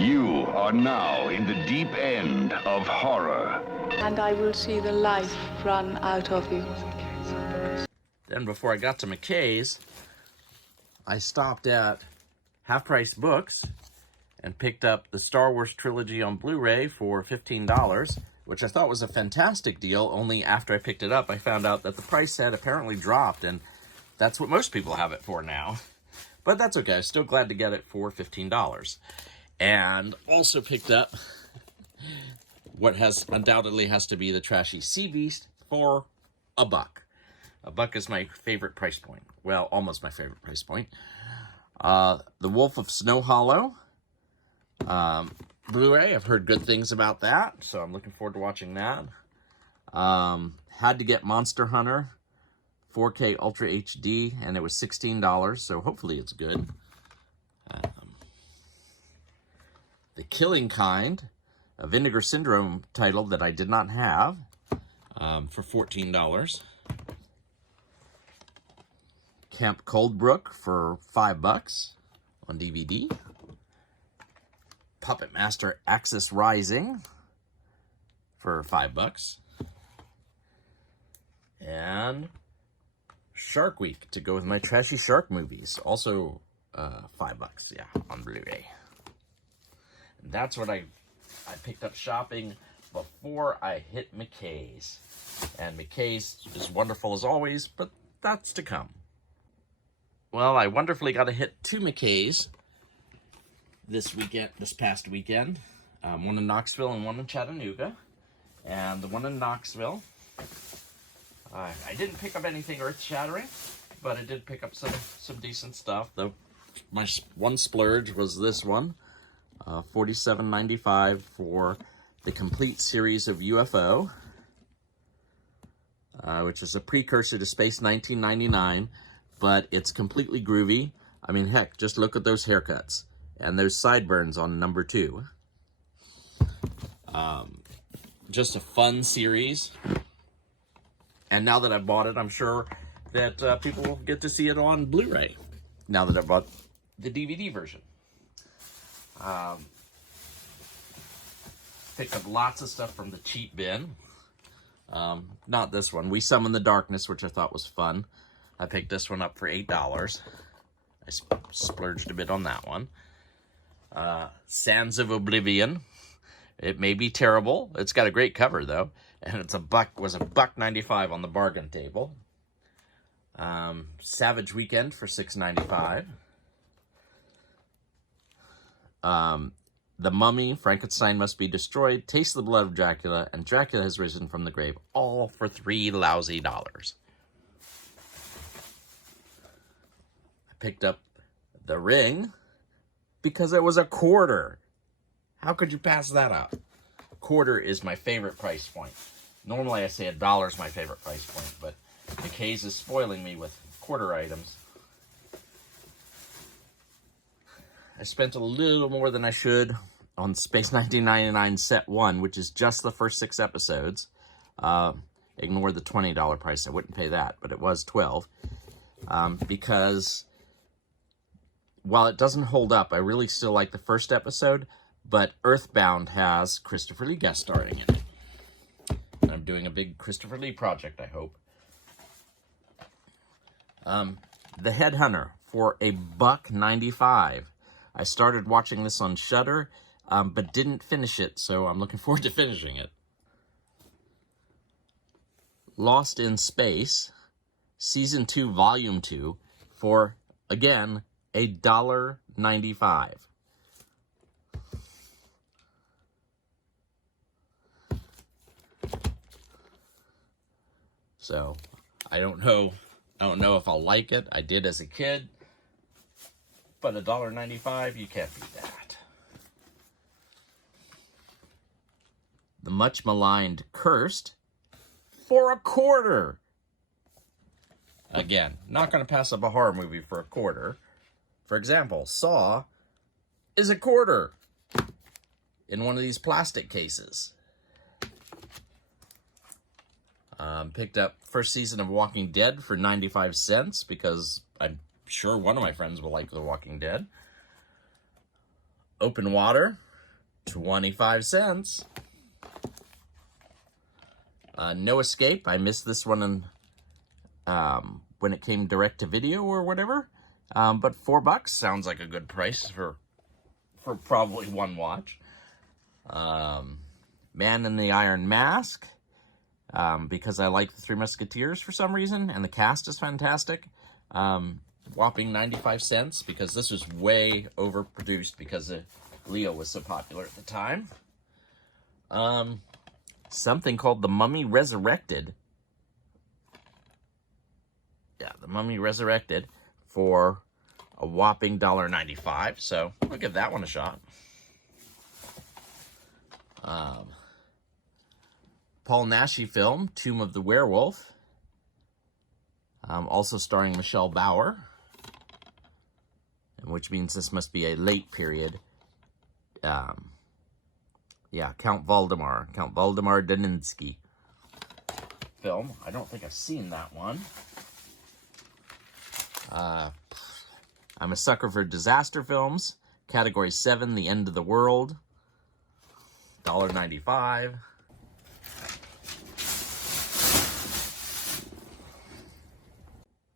You are now in the deep end of horror. And I will see the life run out of you. Then before I got to McKay's, I stopped at Half Price Books and picked up the Star Wars trilogy on Blu-ray for $15, which I thought was a fantastic deal. Only after I picked it up, I found out that the price had apparently dropped, and that's what most people have it for now. But that's okay. I'm still glad to get it for $15. And also picked up what undoubtedly has to be the trashy Sea Beast for $1. $1 is my favorite price point. Well, almost my favorite price point. The Wolf of Snow Hollow Blu-ray. I've heard good things about that, so I'm looking forward to watching that. Had to get Monster Hunter 4K Ultra HD, and it was $16, so hopefully it's good. The Killing Kind, a Vinegar Syndrome title that I did not have, for $14. Camp Coldbrook for $5 on DVD. Puppet Master Axis Rising for $5. And Shark Week to go with my trashy shark movies. Also $5, yeah, on Blu-ray. And that's what I picked up shopping before I hit McKay's. And McKay's is wonderful as always, but that's to come. Well, I wonderfully got a hit 2 McKay's this past weekend. One in Knoxville and one in Chattanooga. And the one in Knoxville, I didn't pick up anything earth-shattering, but I did pick up some decent stuff. My one splurge was this one, $47.95 for the complete series of UFO, which is a precursor to Space 1999, but it's completely groovy. I mean, heck, just look at those haircuts and those sideburns on number 2. Just a fun series. And now that I've bought it, I'm sure that people will get to see it on Blu-ray. Now that I bought the DVD version. Picked up lots of stuff from the cheap bin. Not this one. We Summon the Darkness, which I thought was fun. I picked this one up for $8. I splurged a bit on that one. Sands of Oblivion. It may be terrible. It's got a great cover, though. And was $1.95 on the bargain table. Savage Weekend for $6.95. The Mummy, Frankenstein Must Be Destroyed, Taste the Blood of Dracula, and Dracula Has Risen from the Grave, all for $3 lousy. I picked up The Ring because it was $0.25. How could you pass that up? $0.25 is my favorite price point. Normally I say $1 is my favorite price point, but McKay's is spoiling me with quarter items. I spent a little more than I should on Space 1999 Set 1, which is just the first 6 episodes. Ignore the $20 price. I wouldn't pay that, but it was $12. Because while it doesn't hold up, I really still like the first episode, but Earthbound has Christopher Lee guest starring in it. And I'm doing a big Christopher Lee project, I hope. The Headhunter for $1.95. I started watching this on Shudder, but didn't finish it, so I'm looking forward to finishing it. Lost in Space, Season 2, Volume 2, for, again, $1.95. So, I don't know if I'll like it. I did as a kid. But $1.95, you can't beat that. The much maligned Cursed for $0.25. Again, not going to pass up a horror movie for $0.25. For example, Saw is $0.25 in one of these plastic cases. Picked up first season of Walking Dead for 95 cents because I'm sure one of my friends will like The Walking Dead. Open Water 25 cents. No Escape. I missed this one in, when it came direct to video or whatever. But $4 sounds like a good price for probably one watch. Man in the Iron Mask. Because I like the Three Musketeers for some reason, and the cast is fantastic. Whopping 95 cents, because this was way overproduced because Leo was so popular at the time. Something called The Mummy Resurrected. Yeah, The Mummy Resurrected for a whopping $1.95. So we'll give that one a shot. Paul Naschy film, Tomb of the Werewolf. Also starring Michelle Bauer. Which means this must be a late period. Yeah, Count Valdemar Daninsky film. I don't think I've seen that one. I'm a sucker for disaster films. Category 7, The End of the World. $1.95.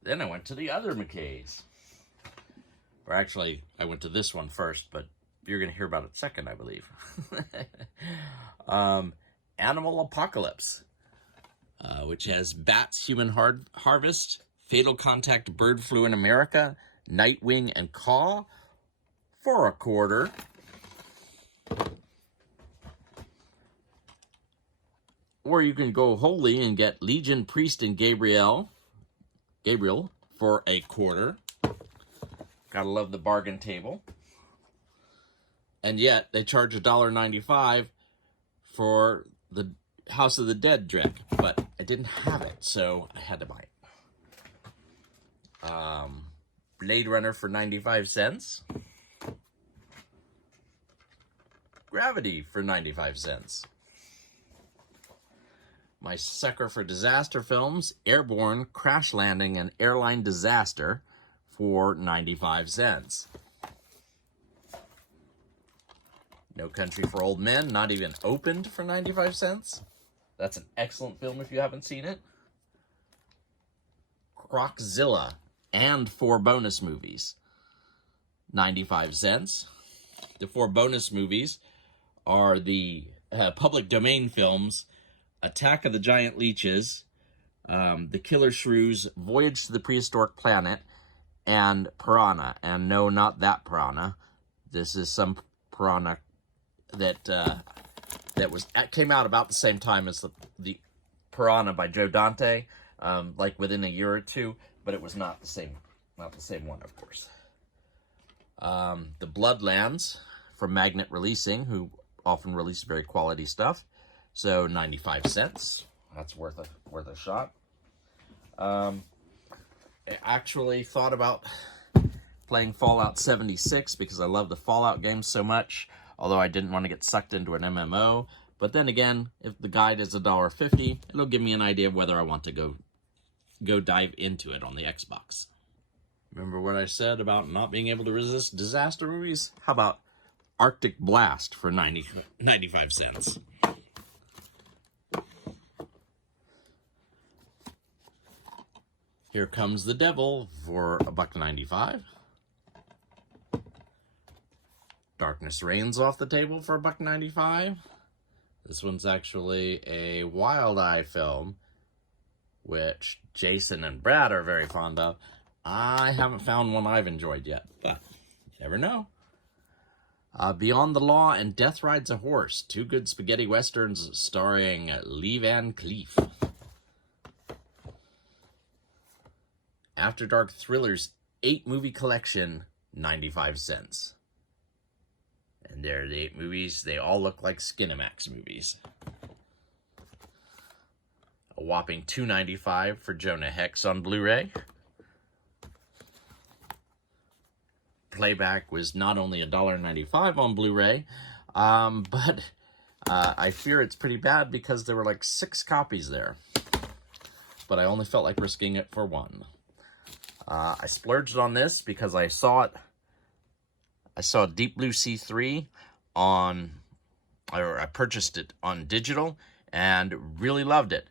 Then I went to the other McKay's. Or actually, I went to this one first, but you're going to hear about it second, I believe. Animal Apocalypse, which has Bats, Human Harvest, Fatal Contact, Bird Flu in America, Nightwing, and Caw for $0.25. Or you can go wholly and get Legion, Priest, and Gabriel for $0.25. Gotta love the bargain table. And yet, they charge $1.95 for the House of the Dead drink. But I didn't have it, so I had to buy it. Blade Runner for 95 cents. Gravity for 95 cents. My sucker for disaster films, Airborne, Crash Landing, and Airline Disaster for 95 cents. No Country for Old Men, not even opened for 95 cents. That's an excellent film if you haven't seen it. Croczilla and 4 bonus movies, 95 cents. The 4 bonus movies are the public domain films Attack of the Giant Leeches, The Killer Shrews, Voyage to the Prehistoric Planet, and Piranha. And no, not that Piranha. This is some Piranha that came out about the same time as the Piranha by Joe Dante, like within a year or two, but it was not the same one, of course. The Bloodlands from Magnet Releasing, who often release very quality stuff. So 95 cents. That's worth a shot. I actually thought about playing Fallout 76 because I love the Fallout games so much, although I didn't want to get sucked into an MMO. But then again, if the guide is $1.50, it'll give me an idea of whether I want to go dive into it on the Xbox. Remember what I said about not being able to resist disaster movies? How about Arctic Blast for 95 cents? Here Comes the Devil for $1.95. Darkness Reigns off the table for $1.95. This one's actually a Wild Eye film, which Jason and Brad are very fond of. I haven't found one I've enjoyed yet, but you never know. Beyond the Law and Death Rides a Horse, 2 good spaghetti westerns starring Lee Van Cleef. After Dark Thrillers 8-movie collection, 95 cents. And there are the 8 movies. They all look like Skinamax movies. A whopping $2.95 for Jonah Hex on Blu-ray. Playback was not only $1.95 on Blu-ray, but I fear it's pretty bad because there were like 6 copies there. But I only felt like risking it for one. I splurged on this because I saw Deep Blue Sea 3 on I purchased it on digital and really loved it.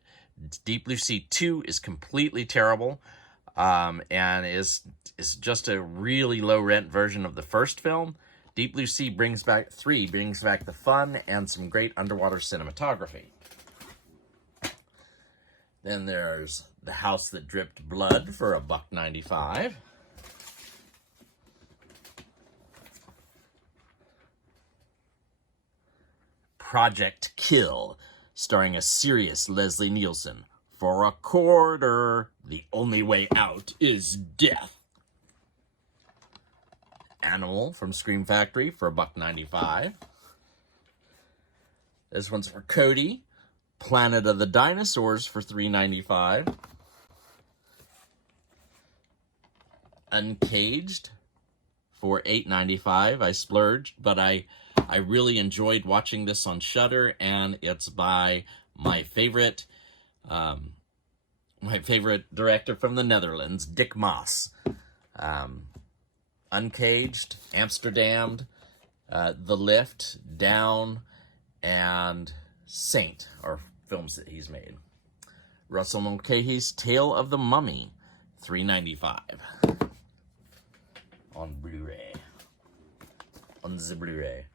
Deep Blue Sea 2 is completely terrible, and is just a really low rent version of the first film. Deep Blue Sea brings back the fun and some great underwater cinematography. Then there's The House That Dripped Blood for $1.95. Project Kill, starring a serious Leslie Nielsen, for $0.25. The only way out is death. Animal from Scream Factory for $1.95. This one's for Cody. Planet of the Dinosaurs for $3.95. Uncaged for $8.95. I splurged, but I really enjoyed watching this on Shudder, and it's by my favorite director from the Netherlands, Dick Maas. Uncaged, Amsterdam, The Lift, Down, and Saint are films that he's made. Russell Mulcahy's Tale of the Mummy, $3.95 on Blu-ray. On the Blu-ray.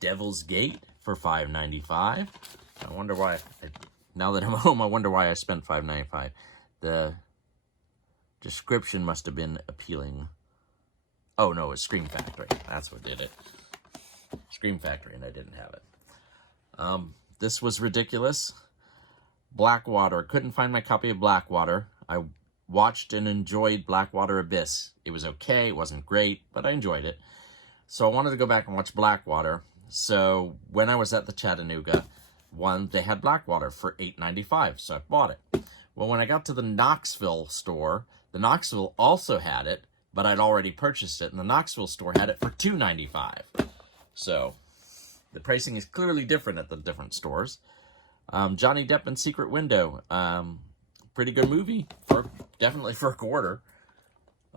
Devil's Gate for $5.95. I wonder why. Now that I'm home, I wonder why I spent $5.95. The description must have been appealing. Oh no, it's Scream Factory. That's what did it. Scream Factory, and I didn't have it. This was ridiculous. Blackwater. Couldn't find my copy of Blackwater. I watched and enjoyed Blackwater Abyss. It was okay. It wasn't great, but I enjoyed it. So I wanted to go back and watch Blackwater. So when I was at the Chattanooga one, they had Blackwater for $8.95, so I bought it. Well, when I got to the Knoxville store, the Knoxville also had it, but I'd already purchased it, and the Knoxville store had it for $2.95. So the pricing is clearly different at the different stores. Johnny Depp and Secret Window, pretty good movie, definitely for $0.25.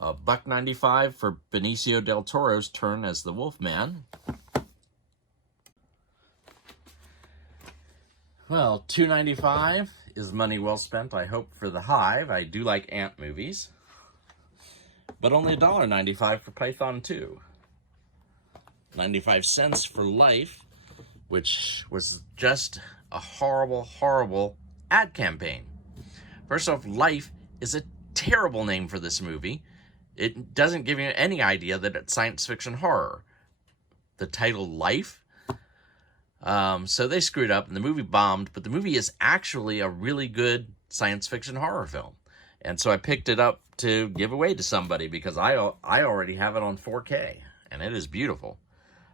$1.95 for Benicio del Toro's turn as the Wolfman. Well, $2.95 is money well spent, I hope, for The Hive. I do like ant movies. But only $1.95 for Python 2. 95 cents for Life, which was just a horrible, horrible ad campaign. First off, Life is a terrible name for this movie. It doesn't give you any idea that it's science fiction horror. The title Life. So they screwed up and the movie bombed, but the movie is actually a really good science fiction horror film. And so I picked it up to give away to somebody because I already have it on 4K and it is beautiful.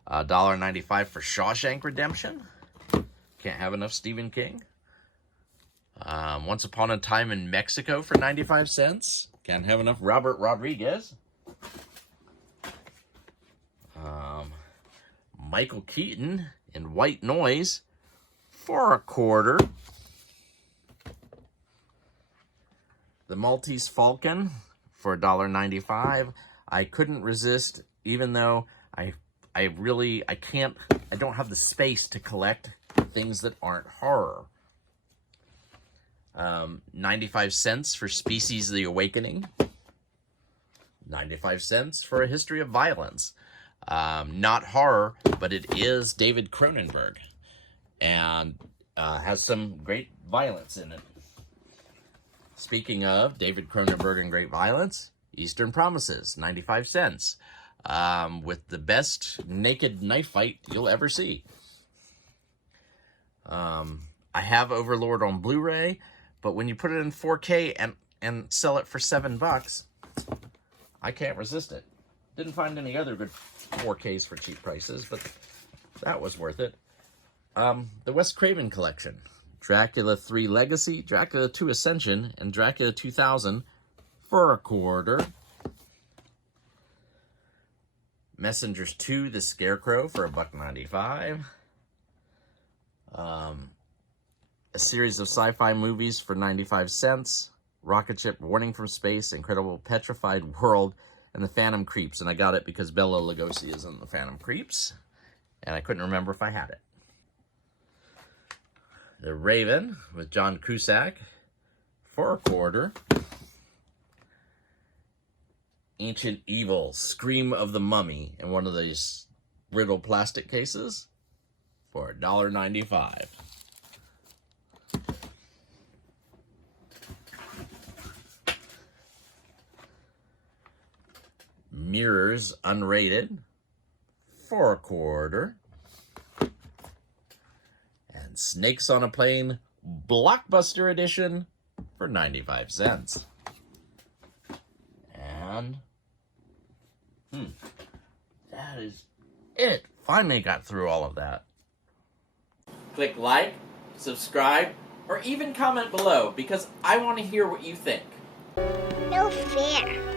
$1.95 for Shawshank Redemption. Can't have enough Stephen King. Once Upon a Time in Mexico for 95 cents. Can't have enough Robert Rodriguez. Michael Keaton in White Noise for $0.25. The Maltese Falcon for $1.95. I couldn't resist, even though I don't have the space to collect things that aren't horror. 95 cents for Species: The Awakening. 95 cents for A History of Violence. Not horror, but it is David Cronenberg. And has some great violence in it. Speaking of David Cronenberg and great violence, Eastern Promises, 95 cents. With the best naked knife fight you'll ever see. I have Overlord on Blu-ray, but when you put it in 4K and sell it for $7, I can't resist it. Didn't find any other good 4Ks for cheap prices, but that was worth it. The Wes Craven collection. Dracula 3 Legacy, Dracula 2 Ascension, and Dracula 2000 for $0.25. Messengers 2 The Scarecrow for $1.95. A series of sci-fi movies for 95 cents. Rocket Ship, Warning from Space, Incredible Petrified World, and The Phantom Creeps. And I got it because Bela Lugosi is in The Phantom Creeps. And I couldn't remember if I had it. The Raven with John Cusack for a quarter. Ancient Evil, Scream of the Mummy in one of these brittle plastic cases for $1.95. Mirrors, unrated, for a quarter. And Snakes on a Plane, Blockbuster Edition, for 95 cents. And that is it. Finally got through all of that. Click like, subscribe, or even comment below because I want to hear what you think. No fair.